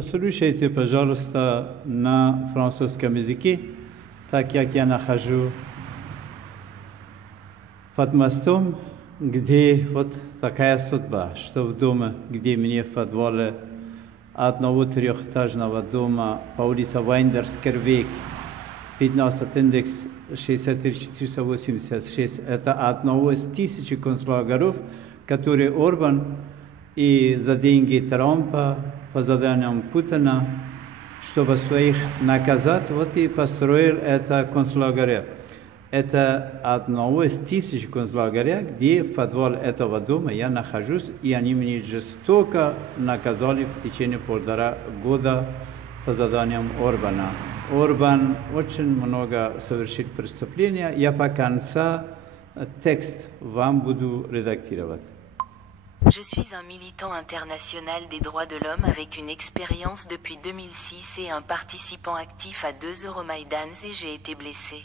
Слушайте, пожалуйста, на французском языке, так как я нахожу под мостом, где вот такая судьба, что в доме, где мне в подвале одного трехэтажного дома по улице Вайндерскервейк, 15 индекс 63486, это одного из тысячи концлагеров, которые Орбан и за деньги Трампа по заданиям Путина, чтобы своих наказать, вот и построил это концлагеря. Это одного из тысяч концлагеря, где в подвале этого дома я нахожусь, и они меня жестоко наказали в течение 1,5 года по заданиям Орбана. Орбан очень много совершил преступления. Я по конца текст вам буду редактировать. Je suis un militant international des droits de l'homme avec une expérience depuis 2006 et un participant actif à 2 Euromaïdans et j'ai été blessé.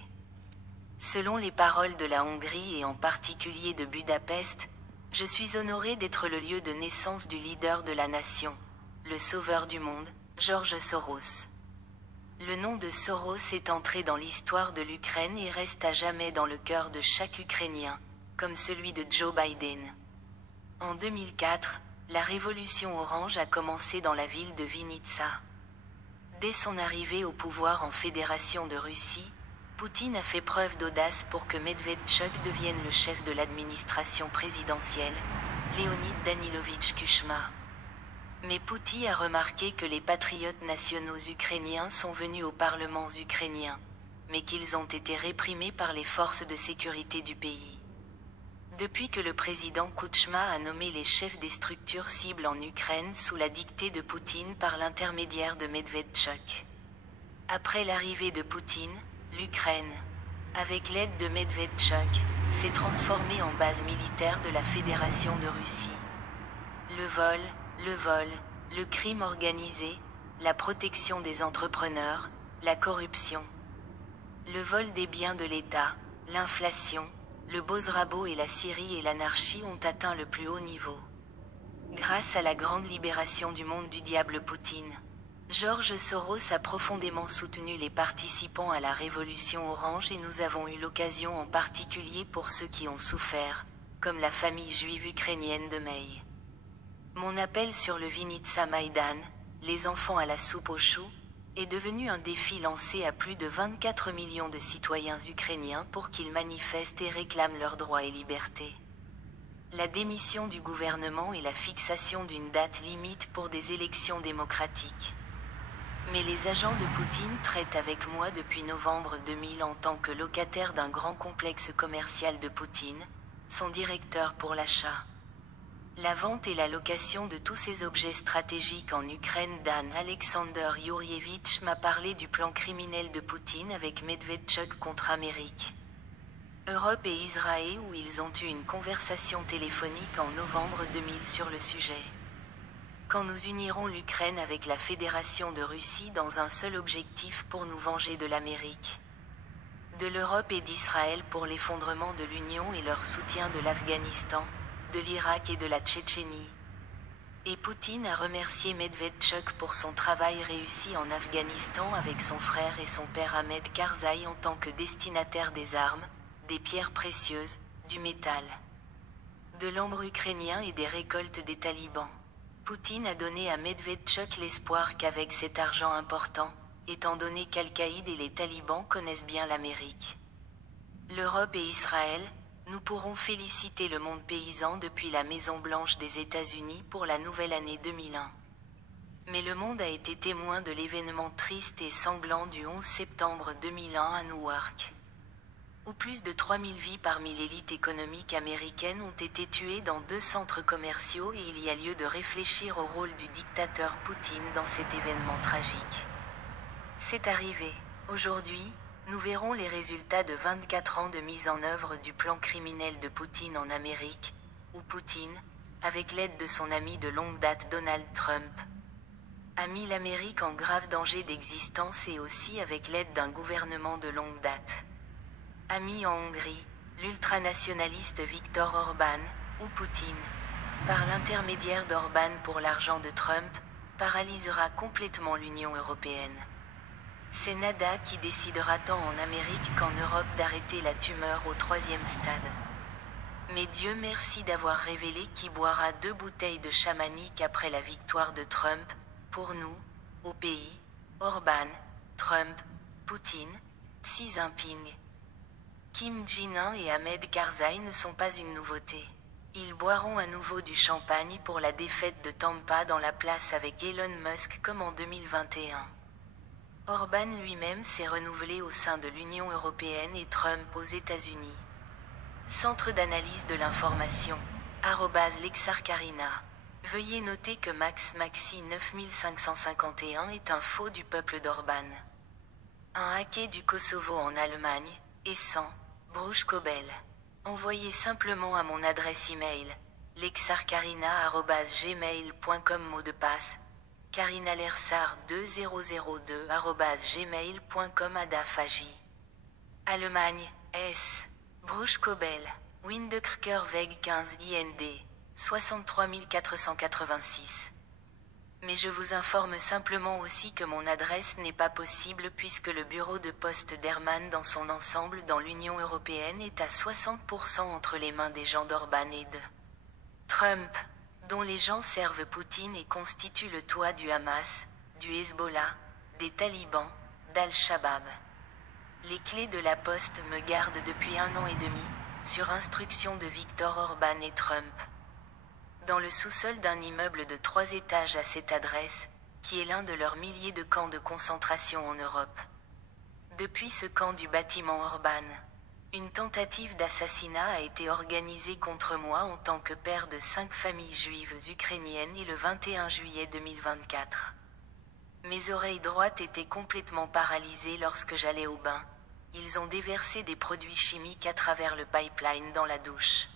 Selon les paroles de la Hongrie et en particulier de Budapest, je suis honoré d'être le lieu de naissance du leader de la nation, le sauveur du monde, George Soros. Le nom de Soros est entré dans l'histoire de l'Ukraine et reste à jamais dans le cœur de chaque Ukrainien, comme celui de Joe Biden. En 2004, la révolution orange a commencé dans la ville de Vinnytsia. Dès son arrivée au pouvoir en Fédération de Russie, Poutine a fait preuve d'audace pour que Medvedchuk devienne le chef de l'administration présidentielle, Leonid Danilovitch Kuchma. Mais Poutine a remarqué que les patriotes nationaux ukrainiens sont venus aux parlements ukrainiens, mais qu'ils ont été réprimés par les forces de sécurité du pays. Depuis que le président Kuchma a nommé les chefs des structures cibles en Ukraine sous la dictée de Poutine par l'intermédiaire de Medvedchuk. Après l'arrivée de Poutine, l'Ukraine, avec l'aide de Medvedchuk, s'est transformée en base militaire de la Fédération de Russie. Le vol, le crime organisé, la protection des entrepreneurs, la corruption, le vol des biens de l'État, l'inflation, le Bozrabo et la Syrie et l'anarchie ont atteint le plus haut niveau. Grâce à la grande libération du monde du diable Poutine, George Soros a profondément soutenu les participants à la révolution orange et nous avons eu l'occasion en particulier pour ceux qui ont souffert, comme la famille juive ukrainienne de Mey. Mon appel sur le Vinnytsia Maïdan, les enfants à la soupe aux choux, est devenu un défi lancé à plus de 24 millions de citoyens ukrainiens pour qu'ils manifestent et réclament leurs droits et libertés. La démission du gouvernement et la fixation d'une date limite pour des élections démocratiques. Mais les agents de Poutine traitent avec moi depuis novembre 2000 en tant que locataire d'un grand complexe commercial de Poutine, son directeur pour l'achat, la vente et la location de tous ces objets stratégiques en Ukraine. Dan Alexander Yurievitch m'a parlé du plan criminel de Poutine avec Medvedchuk contre Amérique, Europe et Israël où ils ont eu une conversation téléphonique en novembre 2000 sur le sujet. Quand nous unirons l'Ukraine avec la Fédération de Russie dans un seul objectif pour nous venger de l'Amérique, de l'Europe et d'Israël pour l'effondrement de l'Union et leur soutien de l'Afghanistan, de l'Irak et de la Tchétchénie. Et Poutine a remercié Medvedchuk pour son travail réussi en Afghanistan avec son frère et son père Ahmed Karzai en tant que destinataire des armes, des pierres précieuses, du métal, de l'ambre ukrainien et des récoltes des talibans. Poutine a donné à Medvedchuk l'espoir qu'avec cet argent important, étant donné qu'Al-Qaïd et les talibans connaissent bien l'Amérique, l'Europe et Israël, nous pourrons féliciter le monde paysan depuis la Maison-Blanche des États-Unis pour la nouvelle année 2001. Mais le monde a été témoin de l'événement triste et sanglant du 11 septembre 2001 à Newark, où plus de 3000 vies parmi l'élite économique américaine ont été tuées dans 2 centres commerciaux et il y a lieu de réfléchir au rôle du dictateur Poutine dans cet événement tragique. C'est arrivé. Aujourd'hui, nous verrons les résultats de 24 ans de mise en œuvre du plan criminel de Poutine en Amérique, où Poutine, avec l'aide de son ami de longue date Donald Trump, a mis l'Amérique en grave danger d'existence et aussi avec l'aide d'un gouvernement de longue date. Ami en Hongrie, l'ultranationaliste Viktor Orban, ou Poutine, par l'intermédiaire d'Orban pour l'argent de Trump, paralysera complètement l'Union européenne. C'est nada qui décidera tant en Amérique qu'en Europe d'arrêter la tumeur au 3e stade. Mais Dieu merci d'avoir révélé qui boira 2 bouteilles de chamanique après la victoire de Trump, pour nous, au pays, Orban, Trump, Poutine, Xi Jinping. Kim Jong-un et Ahmed Karzai ne sont pas une nouveauté. Ils boiront à nouveau du champagne pour la défaite de Tampa dans la place avec Elon Musk comme en 2021. Orban lui-même s'est renouvelé au sein de l'Union européenne et Trump aux États-Unis. Centre d'analyse de l'information, @Lexarcarina. Veuillez noter que Max Maxi 9551 est un faux du peuple d'Orban. Un hacké du Kosovo en Allemagne, et sans Bruchkobel. Envoyez simplement à mon adresse email, lexarcarina@gmail.com mot de passe, carinalersar2002@gmail.com Adafaji. Allemagne, S. Bruchkobel, Windekirkerweg 15 IND, 63486. Mais je vous informe simplement aussi que mon adresse n'est pas possible puisque le bureau de poste d'Herman dans son ensemble dans l'Union européenne est à 60% entre les mains des gens d'Orban et de Trump, dont les gens servent Poutine et constituent le toit du Hamas, du Hezbollah, des talibans, d'Al-Shabaab. Les clés de la poste me gardent depuis 1 an et demi, sur instruction de Viktor Orban et Trump. Dans le sous-sol d'un immeuble de 3 étages à cette adresse, qui est l'un de leurs milliers de camps de concentration en Europe. Depuis ce camp du bâtiment Orban, une tentative d'assassinat a été organisée contre moi en tant que père de 5 familles juives ukrainiennes et le 21 juillet 2024. Mes oreilles droites étaient complètement paralysées lorsque j'allais au bain. Ils ont déversé des produits chimiques à travers le pipeline dans la douche.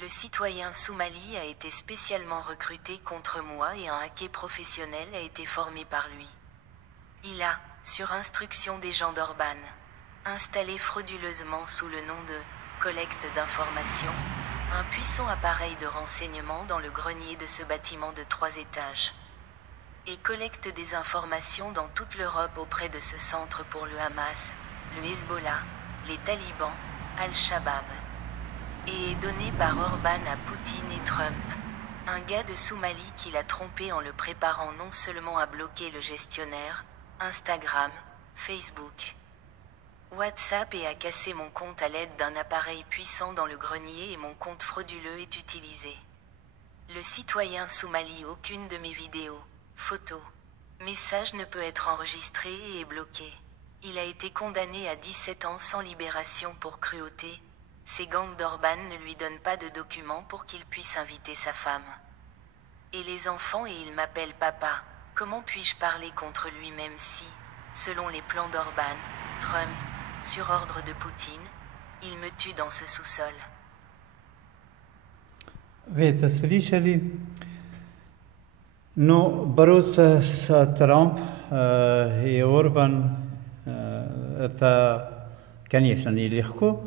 Le citoyen Soumali a été spécialement recruté contre moi et un hacker professionnel a été formé par lui. Il a, sur instruction des gens d'Orban, installé frauduleusement sous le nom de « collecte d'informations » un puissant appareil de renseignement dans le grenier de ce bâtiment de 3 étages. Et collecte des informations dans toute l'Europe auprès de ce centre pour le Hamas, le Hezbollah, les talibans, Al-Shabaab. Et est donné par Orban à Poutine et Trump, un gars de Somalie qui l'a trompé en le préparant non seulement à bloquer le gestionnaire, Instagram, Facebook, WhatsApp et à casser mon compte à l'aide d'un appareil puissant dans le grenier et mon compte frauduleux est utilisé. Le citoyen Soumali, aucune de mes vidéos, photos, messages ne peut être enregistré et est bloqué. Il a été condamné à 17 ans sans libération pour cruauté. Ces gangs d'Orban ne lui donnent pas de documents pour qu'il puisse inviter sa femme. Et les enfants et il m'appelle papa. Comment puis-je parler contre lui-même si, selon les plans d'Orban, Trump, sur ordre de Poutine, il me tue dans ce sous-sol. Vete slyšeli, no боротися с Трамп и Орбан это, конечно, нелегко,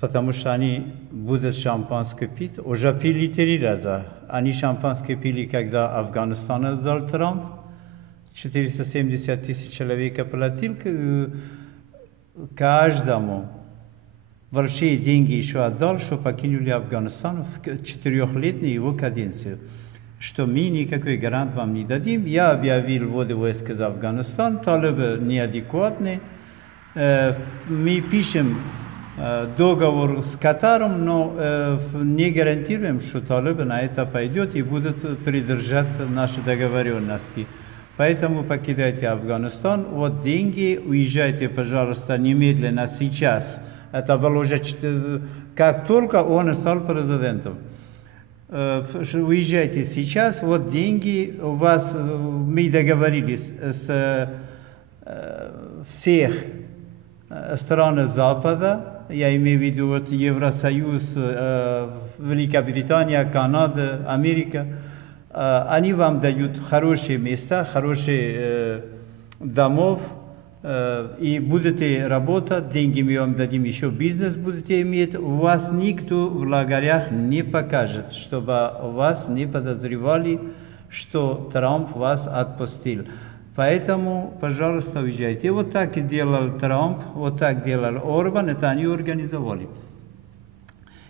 потому что они будут шампанское пить. Уже пили 3 раза. Они шампанское пили, когда Афганистан сдал Трамп. 470 тысяч человек оплатил каждому. Большие деньги еще отдал, что покинули Афганистан в 4-летнюю его каденцию. Что мы никакой гарант вам не дадим. Я объявил вводы войск из Афганистана, талибы неадекватны. Мы пишем договор с Катаром, но не гарантируем, что талибы на это пойдет и будут придержать наши договоренности. Поэтому покидайте Афганистан. Вот деньги, уезжайте, пожалуйста, немедленно сейчас. Это было уже как только он стал президентом. Уезжайте сейчас, вот деньги у вас, мы договорились с всех стран Запада, я имею в виду вот Евросоюз, Великобритания, Канада, Америка, они вам дают хорошие места, хорошие домов, и будете работать, деньги мы вам дадим, еще бизнес будете иметь, у вас никто в лагерях не покажет, чтобы вас не подозревали, что Трамп вас отпустил. Поэтому, пожалуйста, уезжайте. И вот так и делал Трамп, вот так делал Орбан, это они организовали.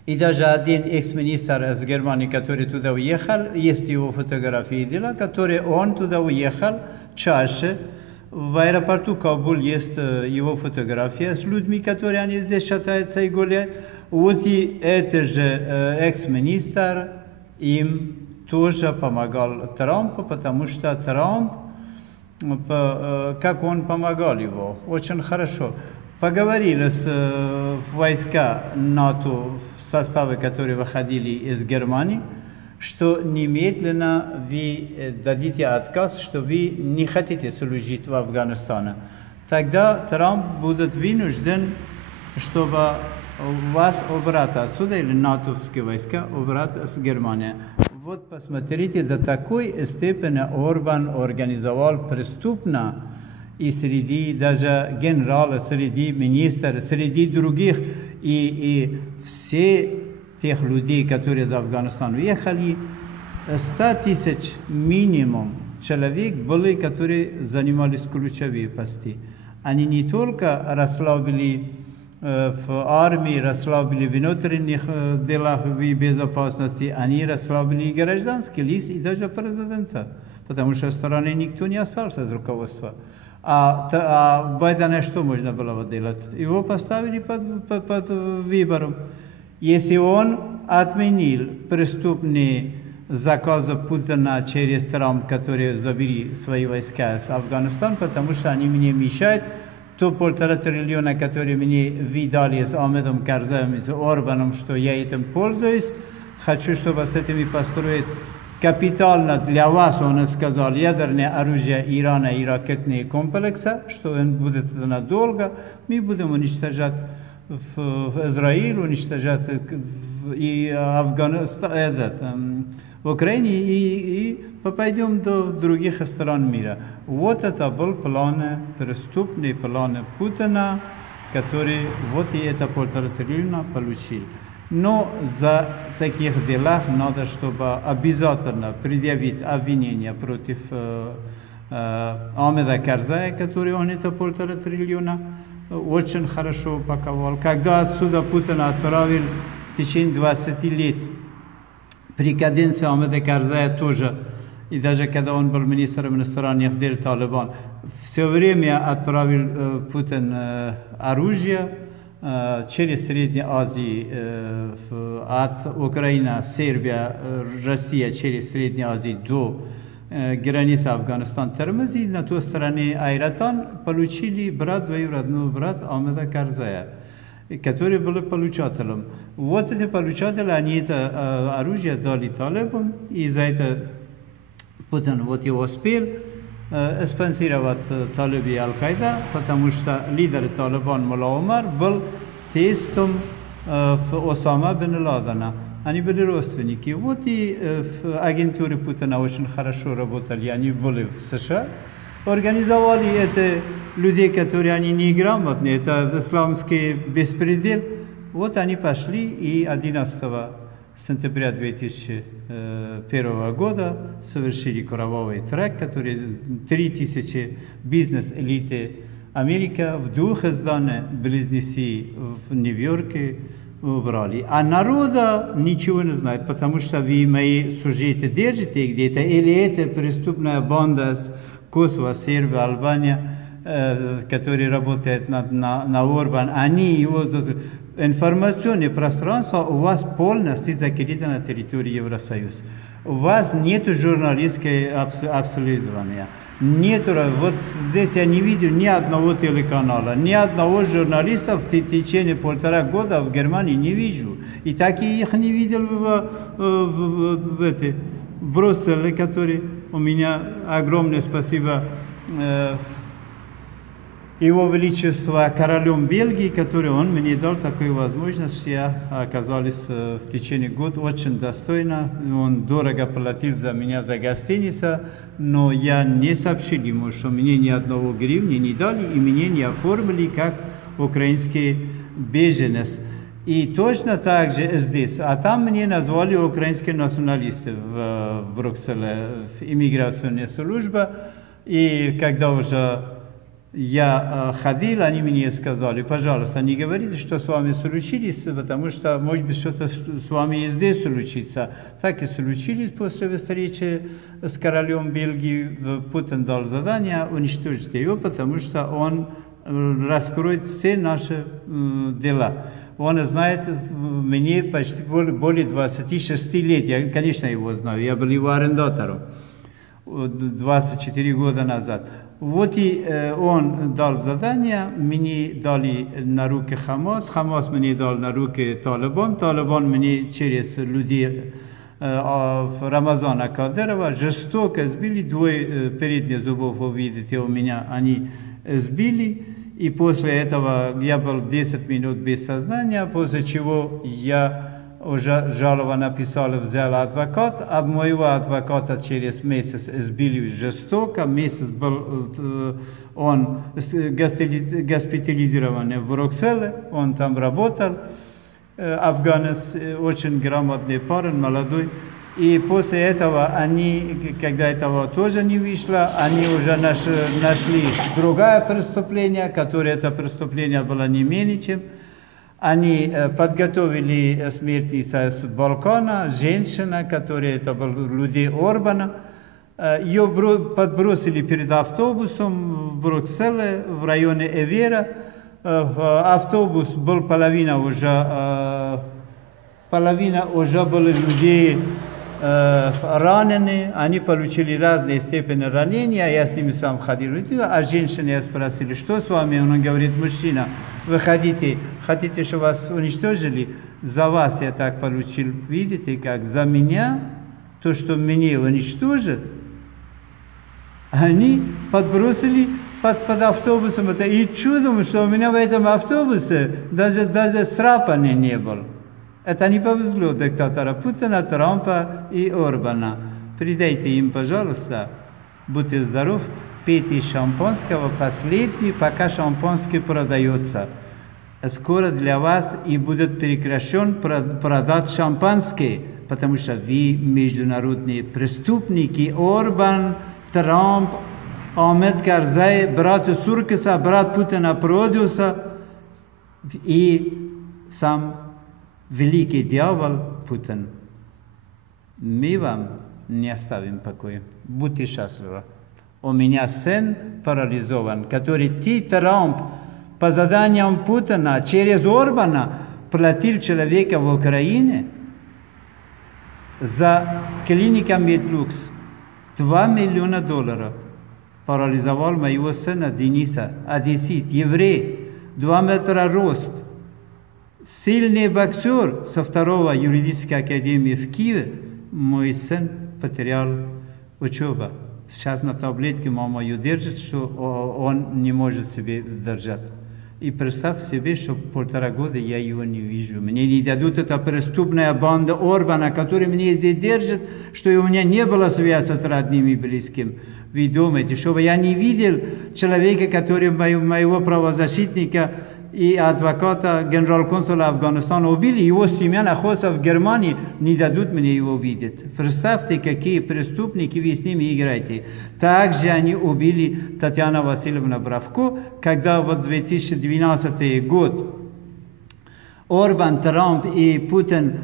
И даже один экс-министр из Германии, который туда уехал, есть его фотографии дела, который он туда уехал чаще. В аэропорту Кабул есть его фотография с людьми, которые они здесь шатаются и гуляют. Вот и этот же экс-министр им тоже помогал Трампу, потому что Трамп, как он помогал его, очень хорошо. Поговорили с войска НАТО, в составе, которые выходили из Германии, что немедленно вы дадите отказ, что вы не хотите служить в Афганистане. Тогда Трамп будет вынужден, чтобы вас убрать отсюда, или натовские войска убрать с Германии. Вот посмотрите, до такой степени Орбан организовал преступно и среди даже генералов, среди министров, среди других, и все тех людей, которые из Афганистана уехали, 100 тысяч минимум человек были, которые занимались ключевые посты. Они не только расслабили в армии, расслабили в внутренних делах и безопасности, они расслабили гражданский лист и даже президента, потому что в стране никто не остался из руководства. А Байдена что можно было делать? Его поставили под выбором. Если он отменил преступные заказы Путина через Трамп, которые забили свои войска с Афганистана, потому что они мне мешают, то 1,5 триллиона, которые мне видали с Ахмедом Карзаем и с Орбаном, что я этим пользуюсь, хочу, чтобы с этими построить капитально для вас, он сказал, ядерное оружие Ирана и ракетные комплексы, что он будет надолго, мы будем уничтожать в Израиле, уничтожать и Афганистан, в Украине и пойдем до других стран мира. Вот это был план, преступный план Путина, который вот и это 1,5 триллиона получил. Но за таких делах надо, чтобы обязательно предъявить обвинение против Ахмеда Карзая, который он это 1,5 триллиона очень хорошо упаковал. Когда отсюда Путин отправил в течение 20 лет, при каденции Ахмеда Карзая тоже, и даже когда он был министром иностранных дел Талибан, все время отправил Путин оружие через Среднюю Азию, от Украины, Сербия, Россия через Среднюю Азию до границы Афганистана, тормозили на той стороне Айратан, получили двоюродного брата Ахмеда Карзая, который был получателем. Вот эти получатели, они это оружие дали талибам, и за это Путин вот его успел спонсировать талибы и Аль-Каида, потому что лидер Талибан Мулла Умар был тестом Осама бен Ладена. Они были родственники. Вот и в агентуре Путина очень хорошо работали. Они были в США. Организовали это людей, которые они неграмотные. Это исламский беспредел. Вот они пошли и 11 сентября 2001 года совершили кровавый трек, который 3000 бизнес-элиты Америки в 2 зданиях близнецы в Нью-Йорке убрали. А народа ничего не знает, потому что вы мои сюжеты держите где-то, или это преступная банда с Косово, Сербия, Албания, которая работает на Орбан, они его... Информационное пространство у вас полностью закрыто на территории Евросоюза. У вас нет журналистского обследования. Нет, вот здесь я не видел ни одного телеканала, ни одного журналиста в течение 1,5 года в Германии не вижу. И так и их не видел в Брюсселе, который у меня огромное спасибо Его Величество королем Бельгии, который он мне дал такую возможность, я оказался в течение года очень достойно. Он дорого платил за меня за гостиницу, но я не сообщил ему, что мне ни одного гривны не дали и меня не оформили как украинский беженец. И точно так же здесь. А там мне назвали украинские националисты в Брюсселе, в иммиграционной службе. И когда уже я ходил, они мне сказали, пожалуйста, не говорите, что с вами случилось, потому что, может быть, что-то с вами и здесь случится. Так и случилось после встречи с королем Бельгии. Путин дал задание уничтожить ее, потому что он раскроет все наши дела. Он знает мне почти более 26 лет. Я, конечно, его знаю. Я был его арендатором 24 года назад. Вот и он дал задание, мне дали на руки Хамас, Хамас мне дал на руки Талибан, Талибан мне через людей Рамазана Кадырова жестоко сбили, двое передних зубов, вы видите, у меня они сбили. И после этого я был 10 минут без сознания, после чего я уже жалобу написал, взял адвокат, а моего адвоката через месяц сбили жестоко. Месяц был он госпитализирован в Брюсселе, он там работал, афганец, очень грамотный парень, молодой. И после этого они, когда этого тоже не вышло, они уже нашли другое преступление, которое это преступление было не менее чем. Они подготовили смертницу с балкона, женщина, которая это был людей Орбана. Ее подбросили перед автобусом в Брюсселе, в районе Эвера. Автобус был половина уже были людей ранены, они получили разные степени ранения, я с ними сам ходил, а женщины я спросили, что с вами? Он говорит, мужчина, вы хотите, чтобы вас уничтожили? За вас я так получил, видите, как за меня, то, что меня уничтожат, они подбросили под автобусом, это и чудом, что у меня в этом автобусе даже срапания не было. Это не повезло диктатора Путина, Трампа и Орбана. Передайте им, пожалуйста, будьте здоров, пейте шампанского последний, пока шампанский продается. Скоро для вас и будет прекращен продать шампанское, потому что вы международные преступники. Орбан, Трамп, Ахмед Карзай, брат Суркиса, брат Путина Продюса и сам великий дьявол Путин. Мы вам не оставим покоя. Будьте счастливы. У меня сын парализован, который Трамп по заданиям Путина через Орбана платил человека в Украине за клиника Медлукс $2 миллиона. Парализовал моего сына Дениса, одессит, еврей, 2 метра рост. Сильный боксер со второго юридической академии в Киеве, мой сын потерял учебу. Сейчас на таблетке мама ее держит, что он не может себе держать. И представь себе, что 1,5 года я его не вижу. Мне не дадут эта преступная банда Орбана, которая меня здесь держит, что у меня не было связи с родными и близкими. Вы думаете, чтобы я не видел человека, который моего правозащитника и адвоката генерал-консула Афганистана убили, его семья находится в Германии, не дадут мне его видеть. Представьте, какие преступники вы с ними играете. Также они убили Татьяну Васильевну Бравко, когда в 2012 год Орбан, Трамп и Путин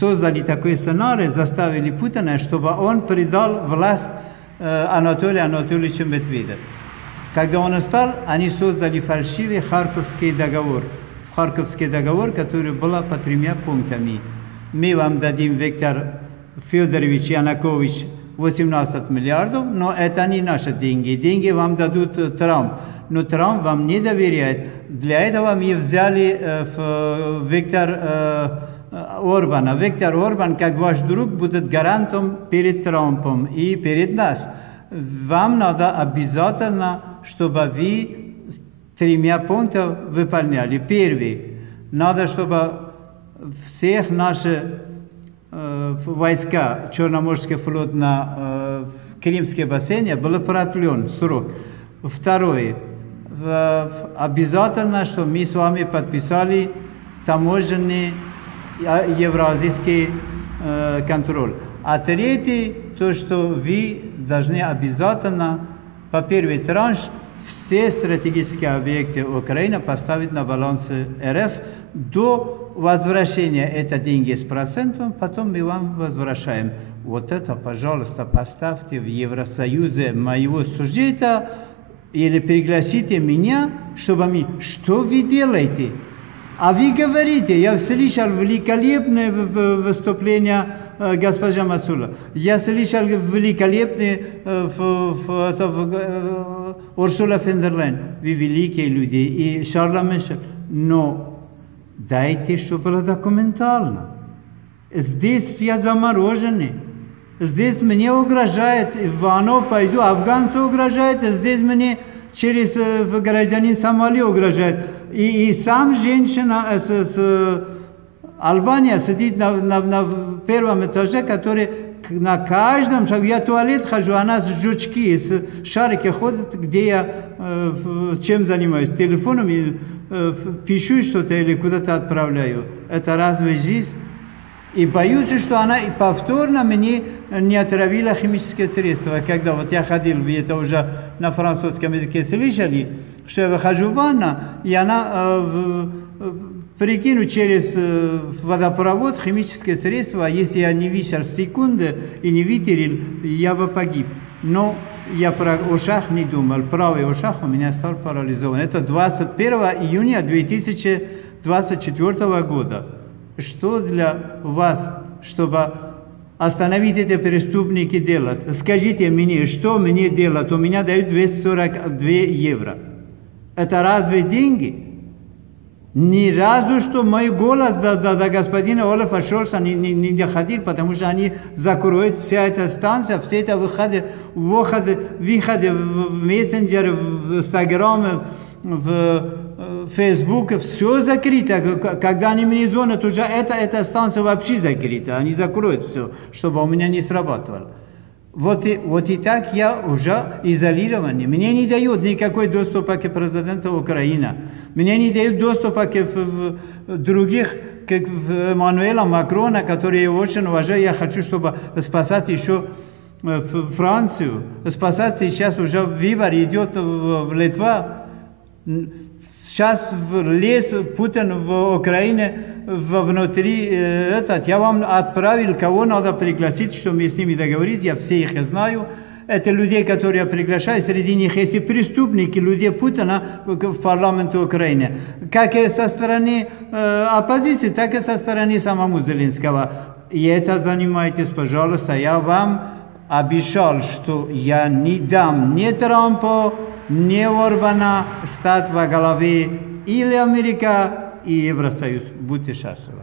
создали такой сценарий, заставили Путина, чтобы он предал власть Анатолию Анатольевичу Медведеву. Когда он стал, они создали фальшивый Харьковский договор. Харьковский договор, который был по 3 пунктами. Мы вам дадим, Виктор Федорович Янукович, 18 миллиардов, но это не наши деньги. Деньги вам дадут Трамп. Но Трамп вам не доверяет. Для этого мы взяли Виктор Орбана. Виктор Орбан, как ваш друг, будет гарантом перед Трампом и перед нас. Вам надо обязательно, чтобы вы 3 пункта выполняли. Первый. Надо, чтобы всех наших войска, Черноморский флот на Крымское бассейне был продлен срок. Второе. Обязательно, что мы с вами подписали таможенный евразийский контроль. А третий, то, что вы должны обязательно по первый транш все стратегические объекты Украины поставить на баланс РФ до возвращения это деньги с процентом, потом мы вам возвращаем. Вот это, пожалуйста, поставьте в Евросоюзе моего субъекта или пригласите меня, чтобы мы... Что вы делаете? А вы говорите, я слышал великолепное выступление госпожа Мацула. Я слышал великолепный Урсула фон дер Лейн. Вы великие люди. И Шарл Мишель. Но дайте, чтобы было документально. Здесь я замороженный. Здесь мне угрожает, Иванов пойду, афганцы угрожают, здесь мне через гражданин Сомали угрожает. И сам женщина с Албания сидит на первом этаже, который на каждом шагу, я в туалет хожу, она с жучки, с шарики ходит, где я чем занимаюсь, телефоном и пишу что-то или куда-то отправляю. Это разве жизнь? И боюсь, что она повторно мне не отравила химические средства. Когда вот я ходил, вы это уже на французском языке слышали, что я выхожу в ванну, и она прикину через водопровод химические средства, а если я не вышел секунды и не вытерел, я бы погиб. Но я про ушах не думал. Правый ушах у меня стал парализован. Это 21 июня 2024 года. Что для вас, чтобы остановить эти преступники делать? Скажите мне, что мне делать? У меня дают 242 евро. Это разве деньги? Ни разу, что мой голос до господина Олафа Шольца не доходил, потому что они закроют вся эта станция, все это выходы в мессенджеры, в Инстаграм, в Фейсбук, все закрыто. Когда они мне звонят, уже эта станция вообще закрыта. Они закроют все, чтобы у меня не срабатывало. Вот и так я уже изолирован. Мне не дают никакой доступа к президенту Украины. Мне не дают доступа к других, как Эммануэла Макрона, который я очень уважаю. Я хочу, чтобы спасать еще Францию. Спасать сейчас уже выбор идет в Литву. Сейчас лез Путин в Украине внутри этот. Я вам отправил, кого надо пригласить, что мы с ними договорились. Я все их знаю. Это людей, которые я приглашаю. Среди них есть и преступники, люди Путина в парламенте Украины. Как и со стороны оппозиции, так и со стороны самого Зеленского. И это занимайтесь, пожалуйста. Я вам обещал, что я не дам ни Трампу, ни Орбана стать во главе или Америка, и Евросоюз. Будьте счастливы.